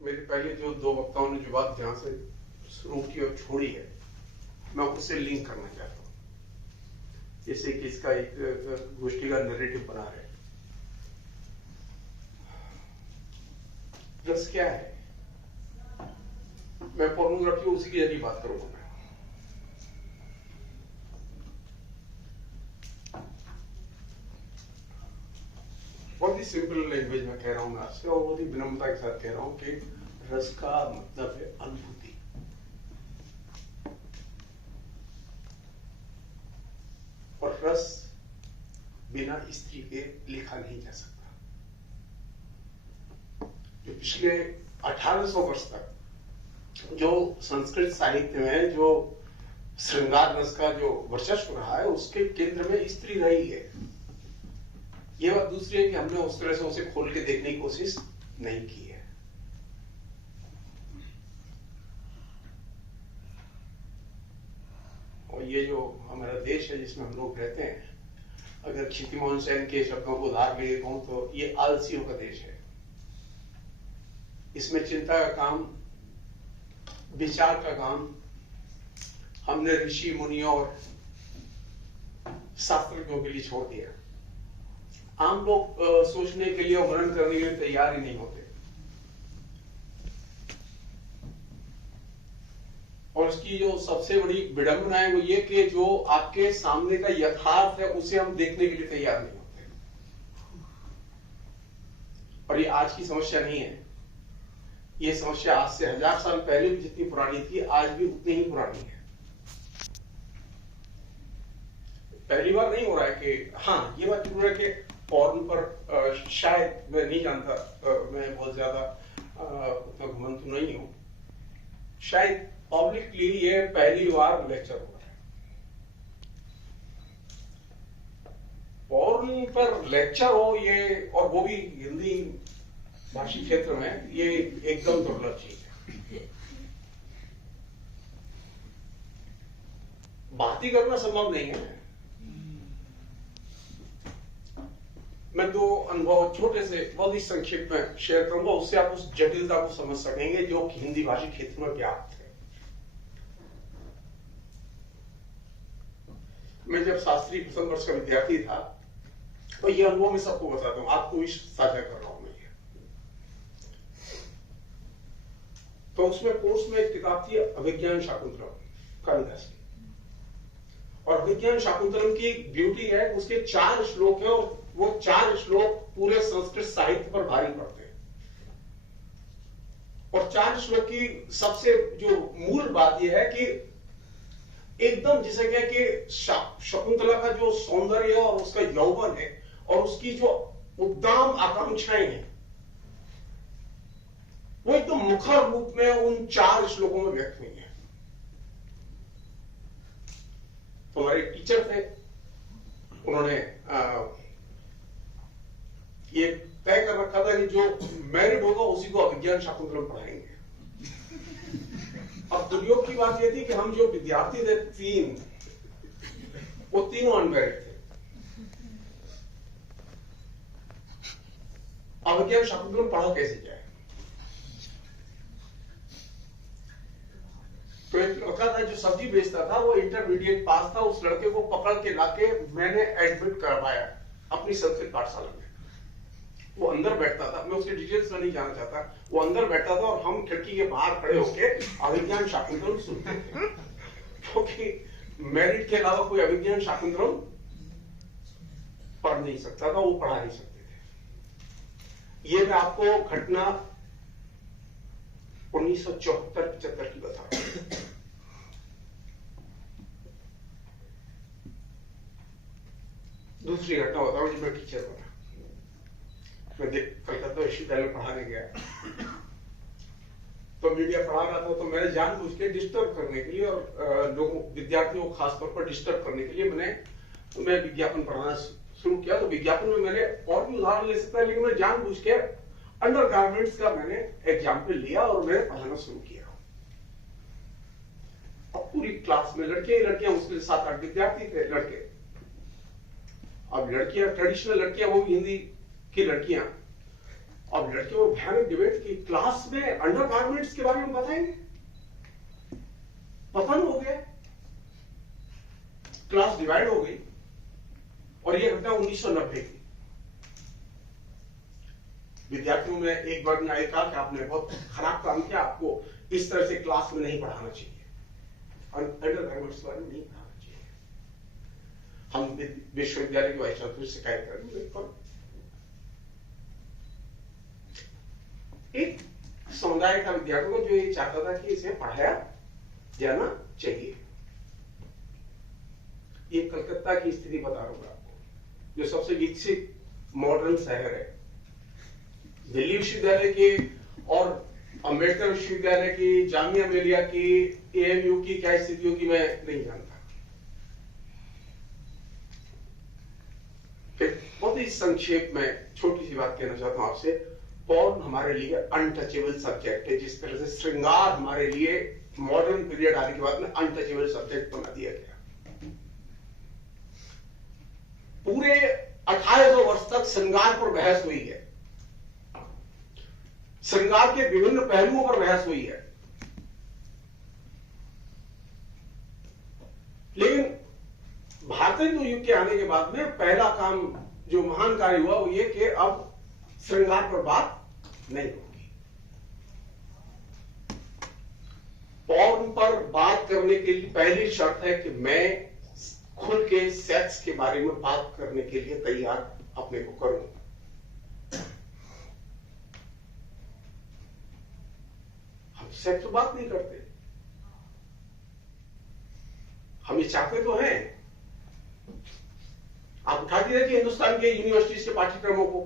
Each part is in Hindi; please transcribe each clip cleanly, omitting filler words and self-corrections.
मेरे पहले जो दो वक्ताओं ने जो बात जहां से शुरू की और छोड़ी है, मैं उससे लिंक करना चाहता हूं, जैसे कि इसका एक गोष्ठी का नैरेटिव बना रहे। रस क्या है? मैं पोर्नोग्राफी उसी की जरिए बात करूंगा। मैं बहुत ही सिंपल लैंग्वेज में कह रहा हूं मैं आपसे, और बहुत ही विनम्रता के साथ कह रहा हूं कि रस का मतलब है अनुभूति। और रस बिना स्त्री के लिखा नहीं जा सकता। जो पिछले 1800 वर्ष तक जो संस्कृत साहित्य में जो श्रृंगार रस का जो वर्चस्व रहा है, उसके केंद्र में स्त्री रही है। यह बात दूसरी है कि हमने उस तरह से उसे खोल के देखने की कोशिश नहीं की है। और ये जो हमारा देश है जिसमें हम लोग रहते हैं, अगर क्षितिमोहन सेन के शब्दों को उधार ले कहूं तो ये आलसियों का देश है। इसमें चिंता का काम, विचार का काम हमने ऋषि मुनियों और शास्त्रज्ञों के लिए छोड़ दिया। आम लोग सोचने के लिए और मनन करने के लिए तैयार ही नहीं होते। और इसकी जो सबसे बड़ी विडंबना है वो ये कि जो आपके सामने का यथार्थ है उसे हम देखने के लिए तैयार नहीं होते। और ये आज की समस्या नहीं है, ये समस्या आज से 1000 साल पहले भी जितनी पुरानी थी, आज भी उतनी ही पुरानी है। पहली बार नहीं हो रहा है कि, हाँ ये बात जरूर है कि पॉर्न पर शायद, मैं नहीं जानता, मैं बहुत ज्यादा उतना घुमंतु नहीं हूं, शायद पब्लिकली ये पहली बार लेक्चर हो रहा है। पॉर्न पर लेक्चर हो ये, और वो भी हिंदी भाषी क्षेत्र में, ये एकदम दुर्लभ चीज है। बात ही करना संभव नहीं है। मैं दो अनुभव छोटे से बहुत ही संक्षिप्त में शेयर करूंगा, उससे आप उस जटिलता को समझ सकेंगे जो कि हिंदी भाषी क्षेत्र में व्याप्त है। मैं जब शास्त्री प्रथम वर्ष का विद्यार्थी था, तो ये अनुभव मैं सबको बताता हूं, आपको भी साझा कर रहा हूं मैं ये। तो उसमें कोर्स में एक किताब थी अभिज्ञान शाकुंतलम कालिदास की। और अभिज्ञान शाकुंतलम की ब्यूटी है, उसके 4 श्लोक है, और वो 4 श्लोक पूरे संस्कृत साहित्य पर भारी पड़ते हैं। और 4 श्लोक की सबसे जो मूल बात यह है कि एकदम जिसे क्या कि शकुंतला का जो सौंदर्य और उसका यौवन है और उसकी जो उद्दाम आकांक्षाएं हैं, वो एकदम मुखर रूप में उन 4 श्लोकों में व्यक्त हुई है। तो हमारे टीचर थे, उन्होंने ये तय कर रखा था कि जो मैरिड होगा उसी को अभिज्ञान शाकुंतलम पढ़ाएंगे। अब दुर्योग की बात यह थी कि हम जो विद्यार्थी थे 3, वो तीनों अनमैरिड थे। अभिज्ञान शाकुंतलम पढ़ा कैसे जाए? तो एक लड़का था जो सब्जी बेचता था, वो इंटरमीडिएट पास था। उस लड़के को पकड़ के लाके मैंने एडमिट करवाया अपनी संस्कृत पाठशाला में। वो अंदर बैठता था, मैं उसके डिटेल्स में नहीं जाना चाहता, वो अंदर बैठता था और हम खिड़की के बाहर खड़े होके अभिज्ञान शाकुंतलम सुनते थे, क्योंकि मैरिड के अलावा कोई अभिज्ञान शाकुंतलम पढ़ नहीं सकता था, वो पढ़ा नहीं सकते थे। ये मैं आपको घटना 1974-75 की बता रहा हूं। दूसरी घटना बताऊं जब मैं टीचर बना। मैं कलकत्ता विश्वविद्यालय पढ़ाने गया, तो मीडिया पढ़ा रहा था, तो मैंने जानबूझ के डिस्टर्ब करने के लिए और लोगों विद्यार्थियों को खासतौर पर डिस्टर्ब करने के लिए मैं विज्ञापन पढ़ाना शुरू किया। तो विज्ञापन में मैंने और भी उदाहरण ले सकता है, लेकिन मैं जानबूझ के अंडरगारमेंट्स का मैंने एग्जाम्पल लिया और मैंने पढ़ाना शुरू किया। अब पूरी क्लास में लड़के लड़कियां, उसके 7-8 विद्यार्थी थे लड़के। अब लड़कियां ट्रेडिशनल लड़कियां, वो भी हिंदी की लड़कियां, अब लड़कियों में भयानक डिबेट की क्लास में अंडर गारमेंट्स के बारे में बताएंगे, पतन हो गया, क्लास डिवाइड हो गई। और यह घटना 1990 की। विद्यार्थियों में एक वर्ग ने कहा कि आपने बहुत खराब काम किया, आपको इस तरह से क्लास में नहीं पढ़ाना चाहिए, अंडर गारमेंट्स के बारे में नहीं पढ़ाना चाहिए। हम विश्वविद्यालय के वाइस चांसलर से शिकायत करेंगे। एक समुदाय का विद्यार्थियों को जो ये चाहता था कि इसे पढ़ाया जाना चाहिए। ये कलकत्ता की स्थिति बता रहा हूं आपको, जो सबसे विकसित मॉडर्न शहर है। दिल्ली विश्वविद्यालय के और अंबेडकर विश्वविद्यालय की, जामिया मिलिया की, एएमयू की क्या स्थिति होगी मैं नहीं जानता। फिर बहुत ही संक्षेप में छोटी सी बात कहना चाहता हूं आपसे। पॉर्न हमारे लिए अनटचेबल सब्जेक्ट है, जिस तरह से श्रृंगार हमारे लिए मॉडर्न पीरियड आने के बाद में अनटचेबल सब्जेक्ट बना दिया गया। पूरे 1800 वर्ष तक श्रृंगार पर बहस हुई है, श्रृंगार के विभिन्न पहलुओं पर बहस हुई है, लेकिन भारतीय युग के आने के बाद में पहला काम जो महान कार्य हुआ वो ये कि अब श्रृंगार पर बात नहीं होगी। पॉर्न पर बात करने के लिए पहली शर्त है कि मैं खुल के सेक्स के बारे में बात करने के लिए तैयार अपने को करूं। हम सेक्स पर बात नहीं करते, हम ये चाहते तो हैं। आप उठा के देखिए हिंदुस्तान के यूनिवर्सिटीज के पाठ्यक्रमों को,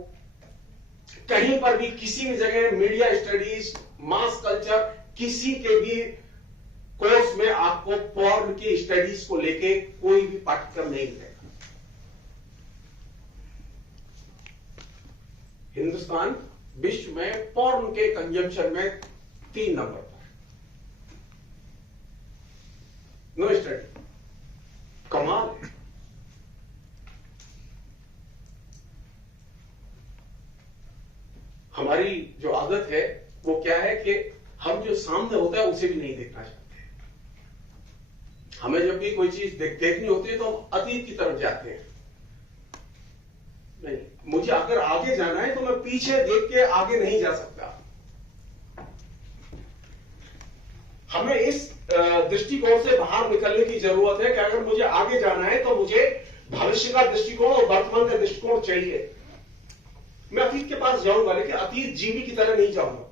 कहीं पर भी किसी भी जगह मीडिया स्टडीज, मास कल्चर, किसी के भी कोर्स में आपको पॉर्न की स्टडीज को लेके कोई भी पाठ्यक्रम नहीं मिलेगा। हिंदुस्तान विश्व में पॉर्न के कंजम्पशन में 3 नंबर पर, नो स्टडी। कमाल है। हमारी जो आदत है वो क्या है कि हम जो सामने होता है उसे भी नहीं देखना चाहते। हमें जब भी कोई चीज देखनी होती है तो हम अतीत की तरफ जाते हैं। नहीं, मुझे अगर आगे जाना है तो मैं पीछे देख के आगे नहीं जा सकता। हमें इस दृष्टिकोण से बाहर निकलने की जरूरत है कि अगर मुझे आगे जाना है तो मुझे भविष्य का दृष्टिकोण और वर्तमान का दृष्टिकोण चाहिए। मैं अतीत के पास जाऊंगा लेकिन अतीत जीवी की तरह नहीं जाऊंगा।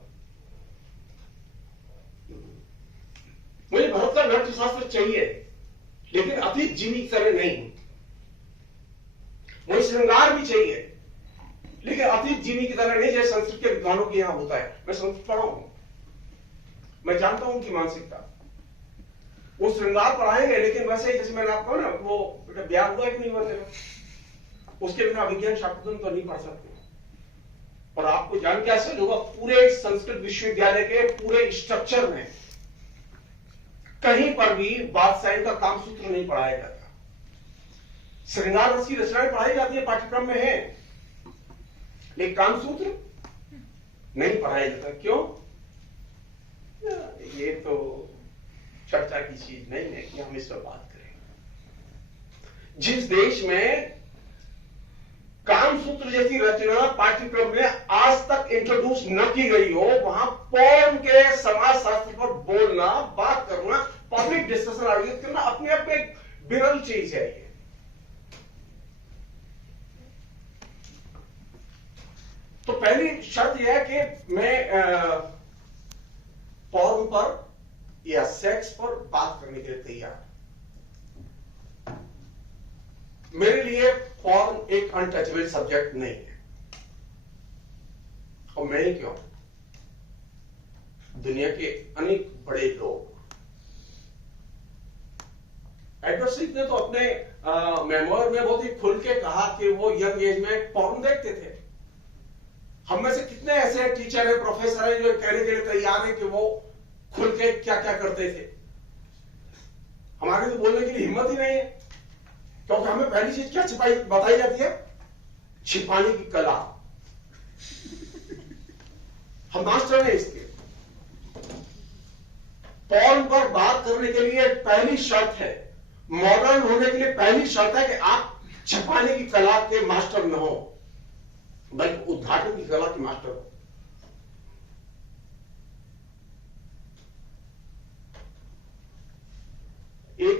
मुझे भारत का नाट्य शास्त्र चाहिए लेकिन अतीत जीवी की तरह नहीं। मुझे श्रृंगार भी चाहिए लेकिन अतीत जीवी की तरह नहीं, जैसे संस्कृत के विद्वानों के यहां होता है। मैं संस्कृत पढ़ा हूं, मैं जानता हूं उनकी मानसिकता। वो श्रृंगार पढ़ाएंगे लेकिन वैसे ही जैसे मैंने आपको कहा ना, वो बेटा ब्याह हुआ कि नहीं हुआ तेरा, उसके बिना विज्ञान शास्त्र तो नहीं पढ़ सकते। और आपको जान के आश्चर्य होगा, पूरे संस्कृत विश्वविद्यालय के पूरे स्ट्रक्चर में कहीं पर भी वात्स्यायन का कामसूत्र नहीं पढ़ाया जाता। श्रृंगार रस की रचनाएं पढ़ाई जाती है, पाठ्यक्रम में है, लेकिन कामसूत्र नहीं पढ़ाया जाता। क्यों? ये तो चर्चा की चीज नहीं है कि हम इस पर बात करें। जिस देश में कामसूत्र जैसी रचना पाठ्यक्रम में आज तक इंट्रोड्यूस न की गई हो, वहां पॉर्न के समाज शास्त्र पर बोलना, बात करना, पब्लिक डिस्कशन आयोजित करना अपने आप में एक विरल चीज है। ये तो पहली शर्त यह है कि मैं पॉर्न पर या सेक्स पर बात करने के लिए तैयार। मेरे लिए पॉर्न एक अनटचेबल सब्जेक्ट नहीं है। और मैं ही क्यों, दुनिया के अनेक बड़े लोग, एडवर्ड स्मिथ ने तो अपने मेमोर में बहुत ही खुल के कहा कि वो यंग एज में पॉर्न देखते थे। हम में से कितने ऐसे टीचर हैं, प्रोफेसर हैं जो कहने के लिए तैयार हैं कि वो खुल के क्या क्या करते थे। हमारे तो बोलने के लिए हिम्मत ही नहीं है, क्योंकि हमें पहली चीज क्या बताई जाती है? छिपाने की कला। हम मास्टर हैं इसके। पॉर्न पर बात करने के लिए पहली शर्त है, मॉडर्न होने के लिए पहली शर्त है कि आप छपाने की कला के मास्टर न हो, बल्कि उद्घाटन की कला के मास्टर हो।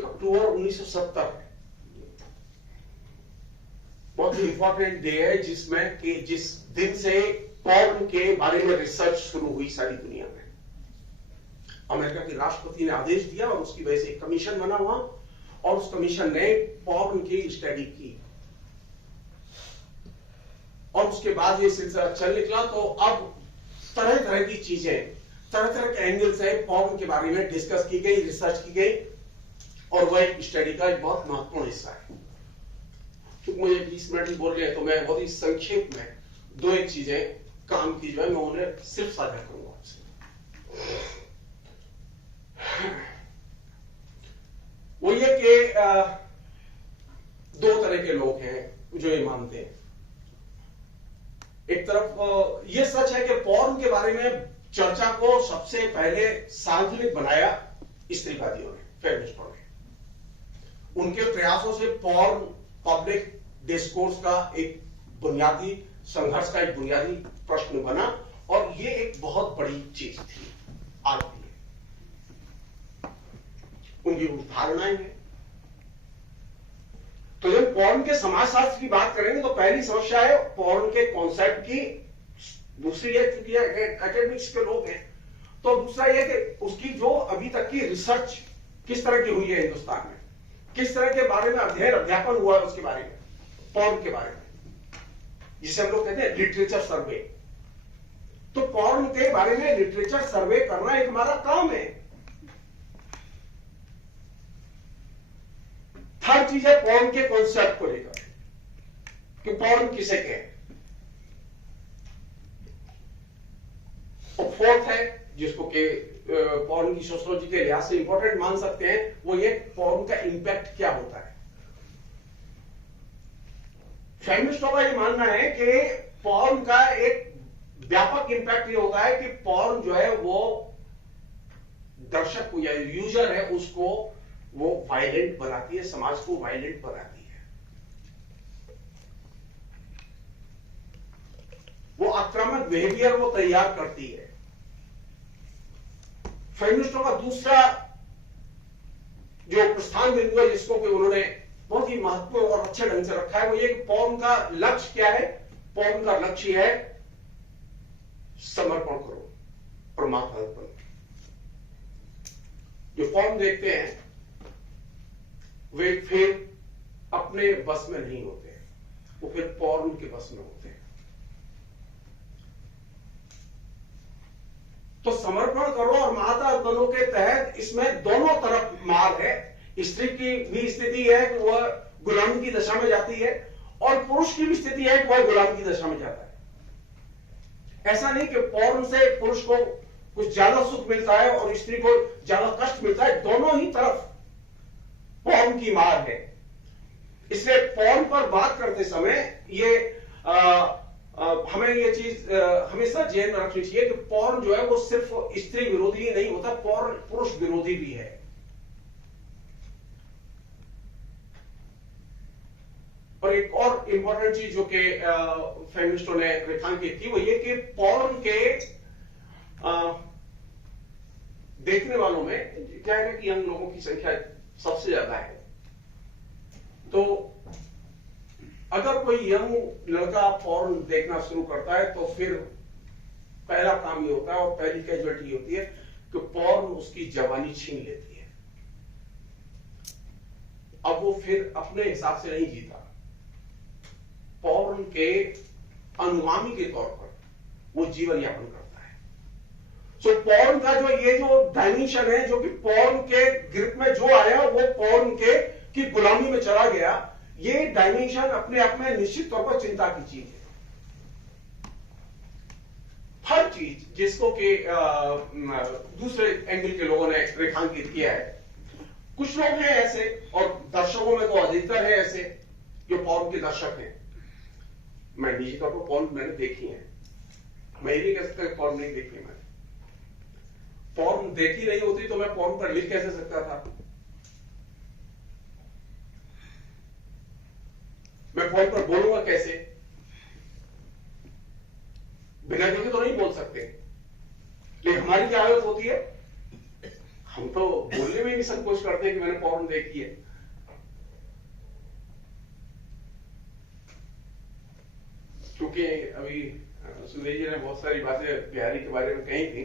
अक्टूबर 1970 बहुत ही इंपॉर्टेंट डे है, जिसमें कि जिस दिन से पॉर्न के बारे में रिसर्च शुरू हुई सारी दुनिया में। अमेरिका के राष्ट्रपति ने आदेश दिया और उसकी वजह से एक कमीशन बना हुआ, और उस कमीशन ने पॉर्न की स्टडी की, और उसके बाद ये सिलसिला चल निकला। तो अब तरह तरह की चीजें, तरह तरह के एंगल से पॉर्न के बारे में डिस्कस की गई, रिसर्च की गई, और वह स्टडी का एक बहुत महत्वपूर्ण हिस्सा है। क्योंकि मुझे 20 मिनट ही बोल रहे हैं, तो मैं बहुत ही संक्षेप में दो एक चीजें काम की जो है मैं उन्हें सिर्फ साझा करूंगा आपसे। वो ये कि दो तरह के लोग हैं जो ये मानते हैं। एक तरफ ये सच है कि पॉर्न के बारे में चर्चा को सबसे पहले सार्वजनिक बनाया स्त्रीवादियों ने, फेमिनिस्टों ने। उनके प्रयासों से पॉर्न पब्लिक डिस्कोर्स का एक बुनियादी संघर्ष का एक बुनियादी प्रश्न बना, और ये एक बहुत बड़ी चीज थी आज भी। उनकी धारणाएं हैं। तो जब पॉर्न के समाजशास्त्र की बात करेंगे तो पहली समस्या है पॉर्न के कॉन्सेप्ट की। दूसरी है, क्योंकि एकेडमिक्स के लोग हैं, तो दूसरा यह कि उसकी जो अभी तक की रिसर्च किस तरह की हुई है हिंदुस्तान में, किस तरह के बारे में अध्ययन अध्यापन हुआ है उसके बारे में, पॉर्न के बारे में, जिसे हम लोग कहते हैं लिटरेचर सर्वे। तो पॉर्न के बारे में लिटरेचर सर्वे करना एक हमारा काम है। थर्ड चीज है पॉर्न के कॉन्सेप्ट को लेकर कि पॉर्न किसे कहें। और फोर्थ है, जिसको कि पॉर्न की सोशियोलॉजी के लिहाज से इंपॉर्टेंट मान सकते हैं, वो ये पॉर्न का इंपैक्ट क्या होता है। फेमिनिस्टों का ये मानना है कि पॉर्न का एक व्यापक इंपैक्ट ये होता है कि पॉर्न जो है वो दर्शक को या यूजर है उसको वो वायलेंट बनाती है, समाज को वायलेंट बनाती है, वो आक्रामक बिहेवियर वो तैयार करती है। फेमिनिस्टों का दूसरा जो प्रस्थान बिंदु है, जिसको कि उन्होंने बहुत ही महत्वपूर्ण और अच्छे ढंग से रखा है, वो ये कि पॉर्न का लक्ष्य क्या है। पॉर्न का लक्ष्य है समर्पण करो, परमात्मा अर्पण। जो पॉर्न देखते हैं वे फिर अपने बस में नहीं होते, वो फिर पॉर्न के बस में होते हैं। तो समर्पण करो और माता अर्पणों के तहत इसमें दोनों तरफ मार है। स्त्री की भी स्थिति है कि वह गुलामी की दशा में जाती है, और पुरुष की भी स्थिति है कि वह गुलामी की दशा में जाता है। ऐसा नहीं कि पॉर्न से पुरुष को कुछ ज्यादा सुख मिलता है और स्त्री को ज्यादा कष्ट मिलता है, दोनों ही तरफ पॉर्न की मार है। इसलिए पॉर्न पर बात करते समय ये हमें ये चीज हमेशा ध्यान में रखनी चाहिए कि पॉर्न जो है वो सिर्फ स्त्री विरोधी ही नहीं होता, पॉर्न पुरुष विरोधी भी है। और एक और इंपॉर्टेंट चीज जो कि फेमिनिस्टों ने रेखांकित की वो ये कि पॉर्न के देखने वालों में क्या है कि यंग लोगों की संख्या सबसे ज्यादा है। तो अगर कोई यंग लड़का पॉर्न देखना शुरू करता है तो फिर पहला काम ये होता है और पहली कैजुअलिटी होती है कि पॉर्न उसकी जवानी छीन लेती है। अब वो फिर अपने हिसाब से नहीं जीता, पॉर्न के अनुगामी के तौर पर वो जीवन यापन करता है। सो पॉर्न का जो डायमेंशन है, जो कि पॉर्न के ग्रिप में जो आया वो पॉर्न के की गुलामी में चला गया, ये डायमेंशन अपने आप में निश्चित तौर पर चिंता की चीज है। हर चीज जिसको कि दूसरे एंगल के लोगों ने रेखांकित किया है, कुछ लोग हैं ऐसे और दर्शकों में तो अधिकतर है ऐसे जो पॉर्न के दर्शक हैं। मैं निजी तौर पर पॉर्न मैंने देखी है, मैं ये नहीं कह सकता पॉर्न नहीं देखी मैंने। पॉर्न देखी नहीं होती तो मैं पॉर्न पर लिख कैसे सकता था? मैं पॉर्न पर बोलूंगा कैसे? बिना देखे तो नहीं बोल सकते। लेकिन हमारी क्या आदत होती है, हम तो बोलने में भी संकोच करते हैं कि मैंने पॉर्न देखी है। क्योंकि अभी सुनील जी ने बहुत सारी बातें बिहारी के बारे में कही थी।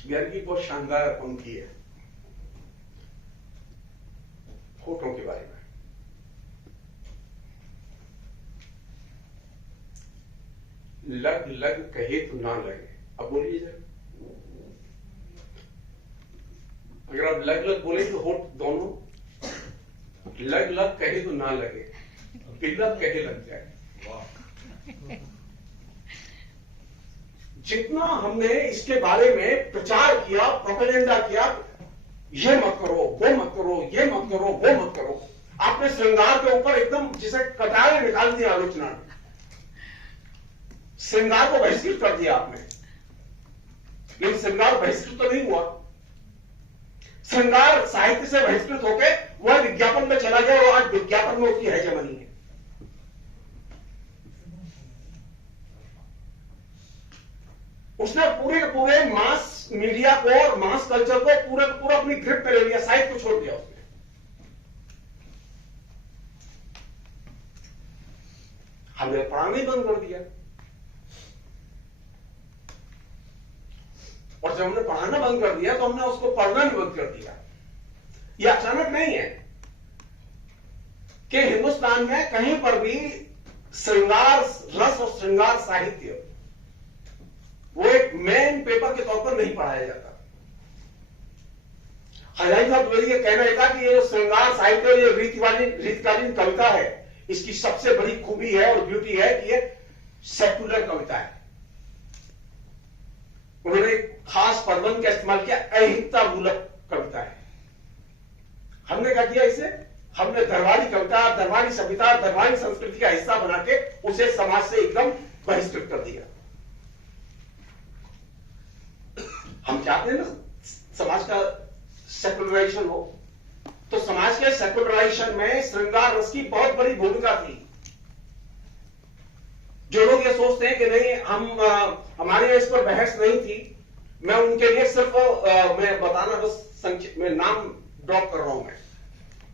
बिहारी की बहुत शानदार पंक्ति है होठों के बारे में। लग लग कहे तो ना लगे। अब बोलिए जरा, अगर आप लग लग बोले तो होठ दोनों, लग लग कहे तो ना लगे, बिलग कहे लग जाए। जितना हमने इसके बारे में प्रचार किया, प्रोपेगेंडा किया, ये मत करो, वो मत करो, ये मत करो, वो मत करो, आपने श्रृंगार के ऊपर एकदम जिसे कटारे निकाल दिया आलोचना ने। श्रृंगार को बहिष्कृत कर दिया आपने। लेकिन श्रृंगार बहिष्कृत तो नहीं हुआ। श्रृंगार साहित्य से बहिष्कृत होकर वह विज्ञापन में चला गया और आज विज्ञापन में उसकी हेजेमनी है। उसने पूरे मास मीडिया को और मास कल्चर को पूरा अपनी ग्रिप में ले लिया, साहित्य को छोड़ दिया उसने। हमने पढ़ाना ही बंद कर दिया। और जब हमने पढ़ाना बंद कर दिया तो हमने उसको पढ़ना भी बंद कर दिया। यह अचानक नहीं है कि हिंदुस्तान में कहीं पर भी श्रृंगार रस और श्रृंगार साहित्य वो एक मेन पेपर के तौर पर नहीं पढ़ाया जाता। हजारी साहब द्विवेदी का कहना था कि ये जो श्रृंगार साहित्य, ये रीतिकालीन कविता है, इसकी सबसे बड़ी खूबी है और ब्यूटी है कि ये सेक्युलर कविता है। उन्होंने खास प्रबंध का इस्तेमाल किया, अहिंसा मूलक कविता है। हमने क्या किया इसे? हमने दरबारी कविता, दरबारी सभ्यता, दरबारी संस्कृति का हिस्सा बना के उसे समाज से एकदम बहिष्कृत कर दिया। हम चाहते हैं ना समाज का सेकुलराइजेशन हो, तो समाज के सेकुलराइजेशन में श्रृंगार रस की बहुत बड़ी भूमिका थी। जो लोग ये सोचते हैं कि नहीं हमारे इस पर बहस नहीं थी, मैं उनके लिए सिर्फ मैं बताना बस संक्षिप्त में नाम ड्रॉप कर रहा हूं मैं,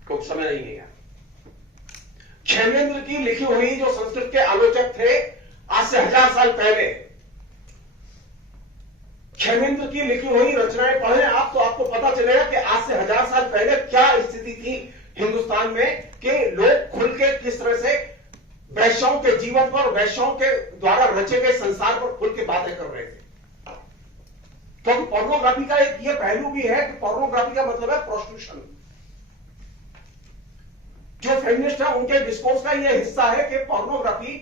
क्योंकि समय नहीं है। क्षेमेंद्र की लिखी हुई जो संस्कृत के आलोचक थे आज से 1000 साल पहले, क्षेमेंद्र की लिखी हुई रचनाएं पढ़ें आप तो आपको पता चलेगा कि आज से 1000 साल पहले क्या स्थिति थी हिंदुस्तान में, कि लोग खुल के किस तरह से वैश्यों के जीवन पर, वैश्यों के द्वारा रचे गए संसार पर खुल के बातें कर रहे थे। क्योंकि पोर्नोग्राफी का एक ये पहलू भी है कि पोर्नोग्राफी का मतलब है प्रोस्टिट्यूशन। जो फेमिनिस्ट है उनके डिस्कोर्स का यह हिस्सा है कि पोर्नोग्राफी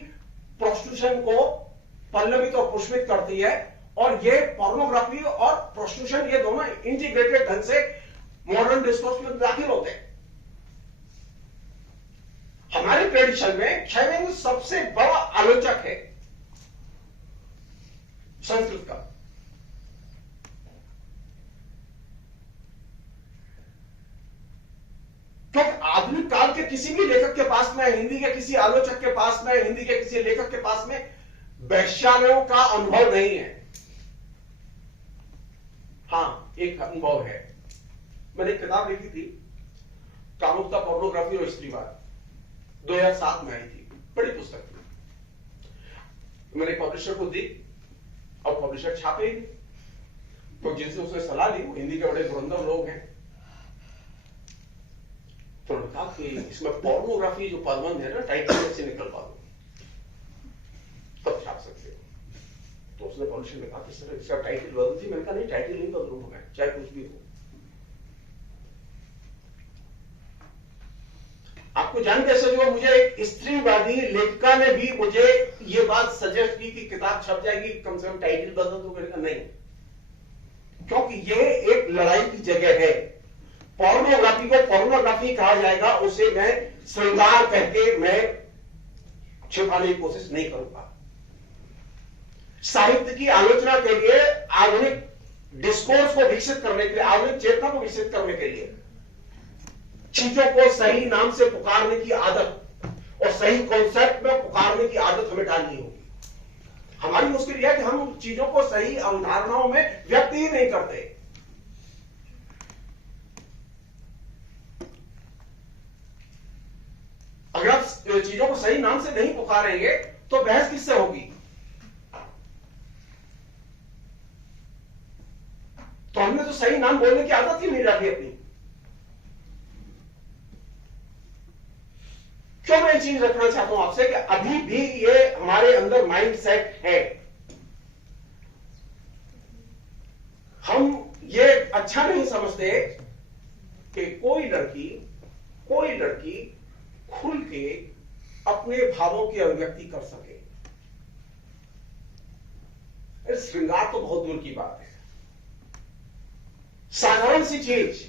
प्रोस्टिट्यूशन को पल्लवित और पुष्पित करती है, और ये पोर्नोग्राफी और प्रोस्टिट्यूशन ये दोनों इंटीग्रेटेड ढंग से मॉडर्न डिस्कोर्स में दाखिल होते हैं। हमारे ट्रेडिशन में क्षेमेंद्र सबसे बड़ा आलोचक है संस्कृत का। क्योंकि आधुनिक काल के किसी भी लेखक के पास में, हिंदी के किसी आलोचक के पास में, हिंदी के किसी लेखक के पास में वैश्यालयों का अनुभव नहीं है। हाँ, एक अनुभव है। मैंने एक किताब लिखी थी, कामुकता, पोर्नोग्राफी और स्त्रीवाद, 2007 में आई थी, बड़ी पुस्तक थी। मैंने पब्लिशर को दी और पब्लिशर छापे ही, तो जिनसे उसने सलाह ली वो हिंदी के बड़े धुरंधर लोग हैं। तो उन्होंने कहा कि इसमें पोर्नोग्राफी जो पदबंध है ना, टाइटल से निकलवा दो, तब छाप सकते हो। तो उसने पब्लिशर ने कहा कि सर इसका टाइटल बदल थी। मैंने कहा नहीं, टाइटल नहीं बदलूंगा मैं, चाहे कुछ भी हो। आपको जान कैसे जो मुझे एक स्त्रीवादी लेखिका ने भी मुझे ये बात सजेस्ट की कि किताब छप जाएगी, कम से कम टाइटल बदल दो। मैंने कहा नहीं, क्योंकि ये एक लड़ाई की जगह है। पोर्नोग्राफी को पोर्नोग्राफी कहा जाएगा, उसे मैं श्रृंगार कहके मैं छिपाने की कोशिश नहीं करूंगा। साहित्य की आलोचना के लिए, आधुनिक डिस्कोर्स को विकसित करने के लिए, आधुनिक चेतना को विकसित करने के लिए चीजों को सही नाम से पुकारने की आदत और सही कॉन्सेप्ट में पुकारने की आदत हमें डालनी होगी। हमारी मुश्किल यह है कि हम चीजों को सही अवधारणाओं में व्यक्त ही नहीं करते। अगर आप चीजों को सही नाम से नहीं पुकारेंगे तो बहस किससे होगी? तो हमने तो सही नाम बोलने की आदत ही नहीं डाली अपनी। क्यों मैं चीज रखना चाहता हूं आपसे कि अभी भी ये हमारे अंदर माइंड सेट है। हम ये अच्छा नहीं समझते कि कोई लड़की खुल के अपने भावों की अभिव्यक्ति कर सके। श्रृंगार तो बहुत दूर की बात है। साधारण सी चीज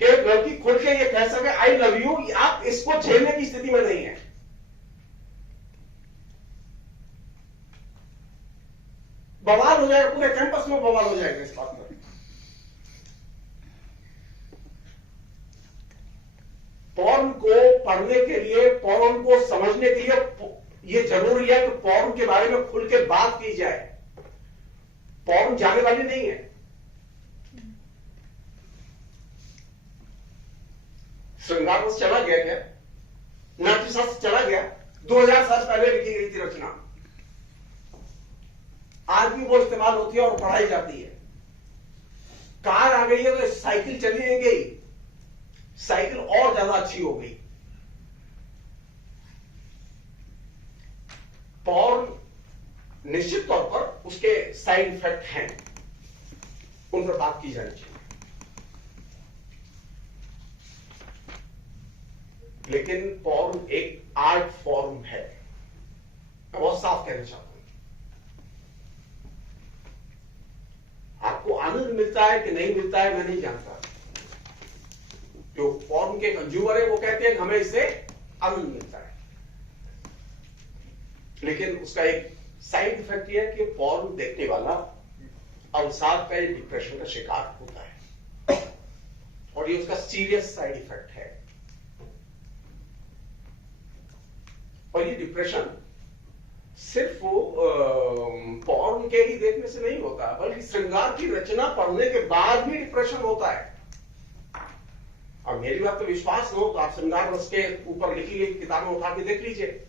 कि एक लड़की खुल के ये कह सके आई लव यू, आप इसको झेलने की स्थिति में नहीं है। बवाल हो जाएगा, पूरे कैंपस में बवाल हो जाएगा इस बात में। पॉर्न को पढ़ने के लिए, पॉर्न को समझने के लिए ये जरूरी है कि पॉर्न के बारे में खुल के बात की जाए। पॉर्न जाने वाली नहीं है। श्रृंगार बस चला गया क्या? नाट्यशास्त्र चला गया। 2000 साल पहले लिखी गई थी रचना, आज भी वो इस्तेमाल होती है और पढ़ाई जाती है। कार आ गई है तो साइकिल चली नहीं गई, साइकिल और ज्यादा अच्छी हो गई। पॉर्न निश्चित तौर पर उसके साइड इफेक्ट हैं, उन पर बात की जानी चाहिए। लेकिन पॉर्न एक आर्ट फॉर्म है, मैं बहुत साफ कहना चाहता हूं। आपको आनंद मिलता है कि नहीं मिलता है मैं नहीं जानता। जो पॉर्न के कंज्यूमर है वो कहते हैं कि हमें इससे आनंद मिलता है, लेकिन उसका एक साइड इफेक्ट यह है कि पॉर्न देखने वाला अवसाद का, डिप्रेशन का शिकार होता है, और ये उसका सीरियस साइड इफेक्ट है। और ये डिप्रेशन सिर्फ पॉर्न के ही देखने से नहीं होता, बल्कि श्रृंगार की रचना पढ़ने के बाद भी डिप्रेशन होता है। और मेरी बात तो विश्वास न हो तो आप श्रृंगार रस के ऊपर लिखी गई किताबें उठा के देख लीजिए।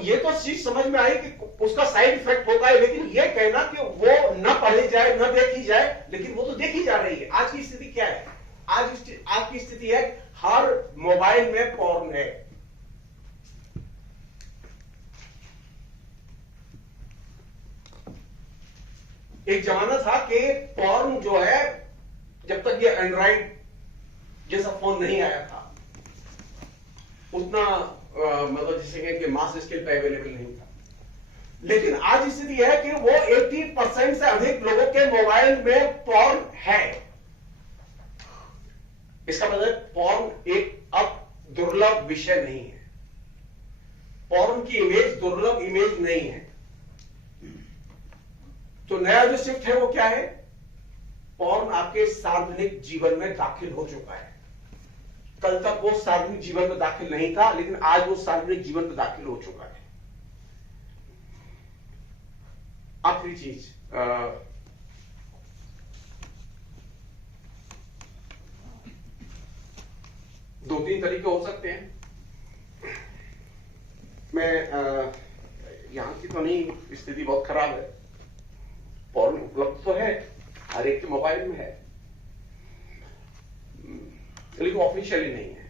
ये तो चीज समझ में आई कि उसका साइड इफेक्ट होता है, लेकिन ये कहना कि वो न पढ़ी जाए न देखी जाए, लेकिन वो तो देखी जा रही है। आज की स्थिति क्या है? आज की स्थिति है हर मोबाइल में पॉर्न है। एक जमाना था कि पॉर्न जो है, जब तक ये एंड्रॉइड जैसा फोन नहीं आया था, उतना मतलब जिसे कि मास स्केल पे अवेलेबल नहीं था। लेकिन आज स्थिति है कि वो 80% से अधिक लोगों के मोबाइल में पॉर्न है। इसका मतलब पॉर्न एक अब दुर्लभ विषय नहीं है। पॉर्न की इमेज दुर्लभ इमेज नहीं है। तो नया जो शिफ्ट है वो क्या है? पॉर्न आपके सार्वजनिक जीवन में दाखिल हो चुका है। कल तक वो सार्वजनिक जीवन में दाखिल नहीं था, लेकिन आज वो सार्वजनिक जीवन में दाखिल हो चुका है। आखिरी चीज, दो तीन तरीके हो सकते हैं। मैं यहां की तो नहीं, स्थिति बहुत खराब है। पॉर्न उपलब्ध तो है, हर एक के मोबाइल में है, लेकिन ऑफिशियली नहीं है।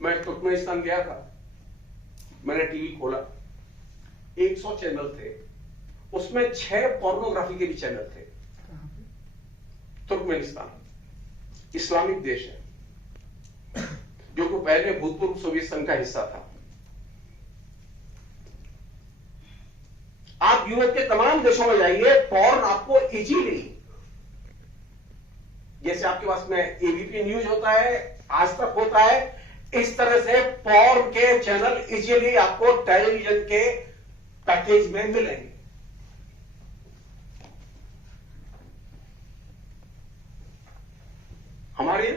मैं तुर्कमेनिस्तान गया था, मैंने टीवी खोला, 100 चैनल थे, उसमें 6 पोर्नोग्राफी के भी चैनल थे। तुर्कमेनिस्तान इस्लामिक देश है, जो कि पहले भूतपूर्व सोवियत संघ का हिस्सा था। आप यूरोप के तमाम देशों में जाइए, पॉर्न आपको इजीली, जैसे आपके पास में एबीपी न्यूज होता है, आज तक होता है, इस तरह से पॉर्न के चैनल इजीली आपको टेलीविजन के पैकेज में मिलेंगे। हमारे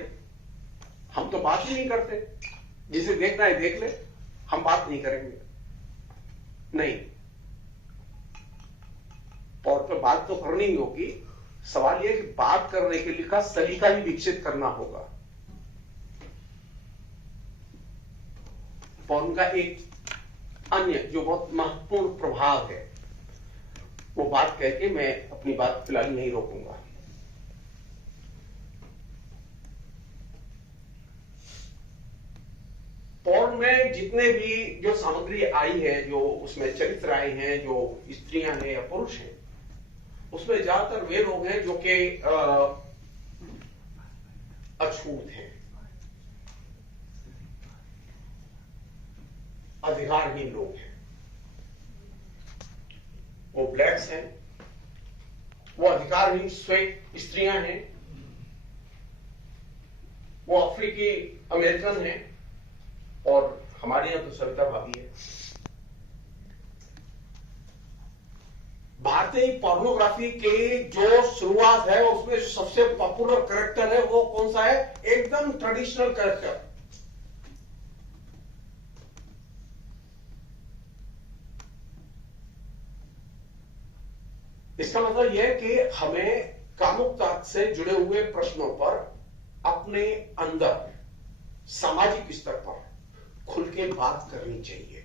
हम तो बात ही नहीं करते, जिसे देखना है देख ले, हम बात नहीं करेंगे। नहीं, और तो बात तो करनी ही होगी। सवाल यह कि बात करने के लिए का सलीका भी विकसित करना होगा। पॉर्न का एक अन्य जो बहुत महत्वपूर्ण प्रभाव है, वो बात कह के मैं अपनी बात फिलहाल नहीं रोकूंगा। पॉर्न में जितने भी जो सामग्री आई है, जो उसमें चरित्र आए हैं, जो स्त्रियां हैं या पुरुष हैं, उसमें ज्यादातर वे लोग हैं जो कि अछूत हैं, अधिकारहीन लोग हैं। वो ब्लैक्स हैं, वो अधिकारहीन श्वेत स्त्रियां हैं, वो अफ्रीकी अमेरिकन हैं, और हमारे यहां तो सविता भाभी है। भारतीय पोर्नोग्राफी के जो शुरुआत है, उसमें सबसे पॉपुलर कैरेक्टर है, वो कौन सा है? एकदम ट्रेडिशनल कैरेक्टर। इसका मतलब यह है कि हमें कामुकता से जुड़े हुए प्रश्नों पर अपने अंदर सामाजिक स्तर पर खुल के बात करनी चाहिए।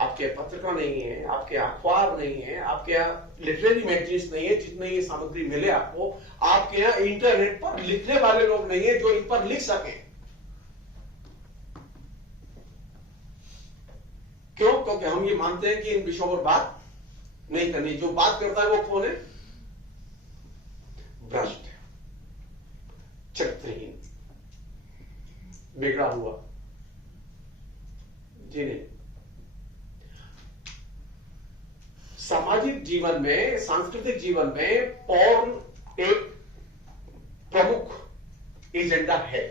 आपके पत्रिका नहीं है, आपके अखबार नहीं है, आपके यहाँ लिटरेरी मैगजीन्स नहीं है, जितने ये सामग्री मिले आपको, आपके यहाँ इंटरनेट पर लिखने वाले लोग नहीं है जो इन पर लिख सकें। क्यों? क्योंकि हम ये मानते हैं कि इन विषयों पर बात नहीं करनी। जो बात करता है वो कौन है? भ्रष्ट, चरित्रहीन, बिगड़ा हुआ। जी नहीं। सामाजिक जीवन में, सांस्कृतिक जीवन में पॉर्न एक प्रमुख एजेंडा है।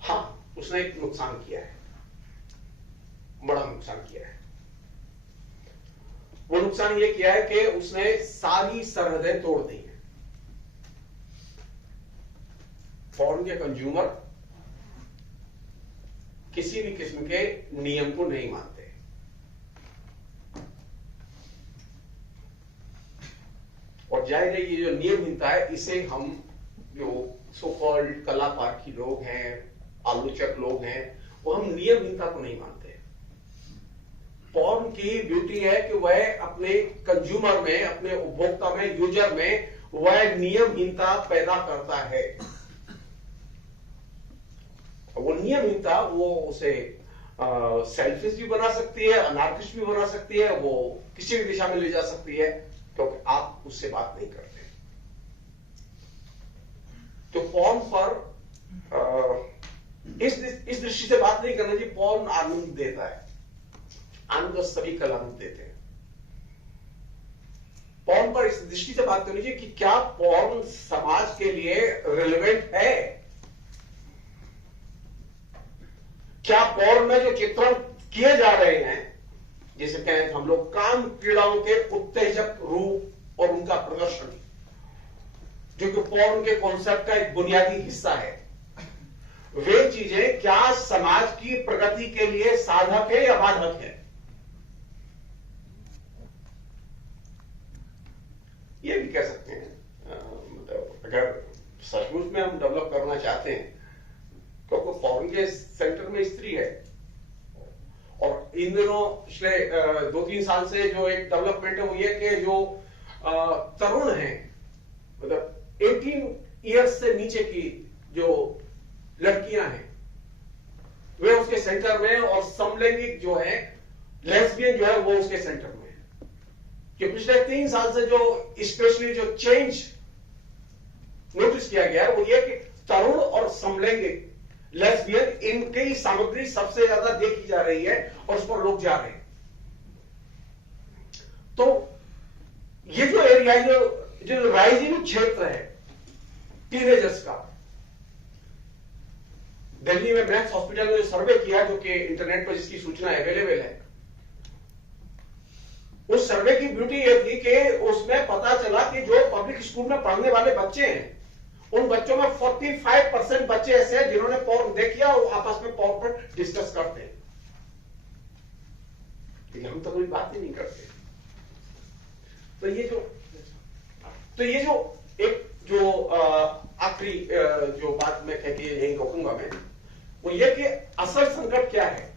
हां, उसने एक नुकसान किया है, बड़ा नुकसान किया है। वो नुकसान ये किया है कि उसने सारी सरहदें तोड़ दी हैं। पॉर्न के कंज्यूमर किसी भी किस्म के नियम को नहीं मानते। और जाहिर है ये जो नियमहीनता है, इसे हम जो सो कॉल्ड कलापारखी लोग हैं, आलोचक लोग हैं, वो हम नियमहीनता को नहीं मानते। पॉर्न की ब्यूटी है कि वह अपने कंज्यूमर में, अपने उपभोक्ता में, यूजर में वह नियमहीनता पैदा करता है। वो नियमहीनता वो उसे सेल्फिश भी बना सकती है, अनार्किस्ट भी बना सकती है, वो किसी भी दिशा में ले जा सकती है, क्योंकि आप उससे बात नहीं करते। तो पॉर्न पर इस दृष्टि से बात नहीं करना चाहिए। पॉर्न आनंद देता है, आनंद सभी कल आनंद देते हैं। पॉर्न पर इस दृष्टि से बात करनी चाहिए कि क्या पॉर्न समाज के लिए रिलेवेंट है? क्या पॉर्न में जो चित्रण किए जा रहे हैं, जिसे कहें हम लोग काम क्रीड़ाओं के उत्तेजक रूप और उनका प्रदर्शन, जो कि पॉर्न के कॉन्सेप्ट का एक बुनियादी हिस्सा है, वे चीजें क्या समाज की प्रगति के लिए साधक है या बाधक है? ये भी कह सकते हैं। मतलब अगर सचमुच में हम डेवलप करना चाहते हैं, क्योंकि पॉर्न के सेंटर में स्त्री है, और इन दिनों पिछले 2-3 साल से जो एक डेवलपमेंट है वो ये कि जो तरुण हैं, मतलब 18 इयर्स से नीचे की जो लड़कियां हैं, वे उसके सेंटर में, और समलैंगिक जो है, लेस्बियन जो है, वो उसके सेंटर में है। कि पिछले 3 साल से जो स्पेशली जो चेंज नोटिस किया गया है वो ये कि तरुण और समलैंगिक लेस्बियन, इनकी सामग्री सबसे ज्यादा देखी जा रही है और उस पर लोग जा रहे हैं। तो ये जो एरिया, जो राइजिंग क्षेत्र है टीनेजर्स का, दिल्ली में मैक्स हॉस्पिटल ने सर्वे किया, जो कि इंटरनेट पर जिसकी सूचना अवेलेबल है, उस सर्वे की ब्यूटी ये थी कि उसमें पता चला कि जो पब्लिक स्कूल में पढ़ने वाले बच्चे हैं, उन बच्चों में 45% बच्चे ऐसे हैं जिन्होंने पोर्न देख लिया और आपस में पोर्न पर डिस्कस करते हैं। लेकिन हम तो कोई बात ही नहीं करते। तो ये जो एक जो आखिरी जो बात मैं कह के यही रोकूंगा मैं, वो ये कि असल संकट क्या है।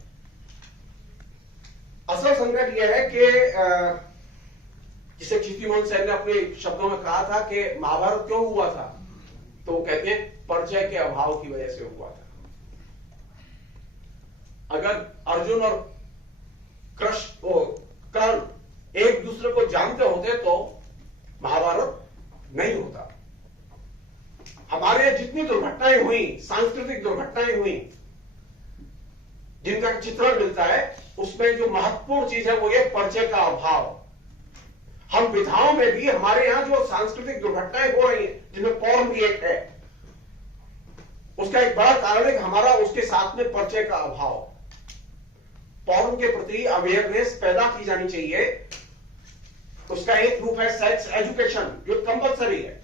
असल संकट यह है कि जिसे कीर्तिमोहन सेन ने अपने शब्दों में कहा था कि महाभारत क्यों हुआ था, तो वो कहते हैं परिचय के अभाव की वजह से हुआ था। अगर अर्जुन और कर्ण एक दूसरे को जानते होते तो महाभारत नहीं होता। हमारे यहां जितनी दुर्घटनाएं हुई, सांस्कृतिक दुर्घटनाएं हुई, जिनका चित्रण मिलता है, उसमें जो महत्वपूर्ण चीज है वो ये परिचय का अभाव। हम विधाओं में भी हमारे यहां जो सांस्कृतिक दुर्घटनाएं हो रही हैं, जिनमें पोर्न भी एक है, उसका एक बड़ा कारण है कि हमारा उसके साथ में परिचय का अभाव। पोर्न के प्रति अवेयरनेस पैदा की जानी चाहिए। उसका एक रूप है सेक्स एजुकेशन, जो कंपल्सरी है।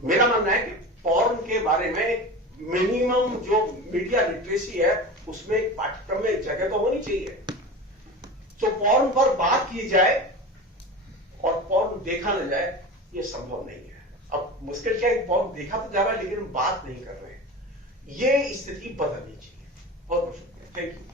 मेरा मानना है कि पोर्न के बारे में मिनिमम जो मीडिया लिटरेसी है, उसमें एक पाठ्यक्रम में जगह तो होनी चाहिए। तो पोर्न पर बात की जाए और पोर्न देखा न जाए, यह संभव नहीं है। अब मुश्किल क्या है, पोर्न देखा तो जा रहा है लेकिन बात नहीं कर रहे हैं। ये स्थिति बदलनी चाहिए। बहुत बहुत शुक्रिया, थैंक यू।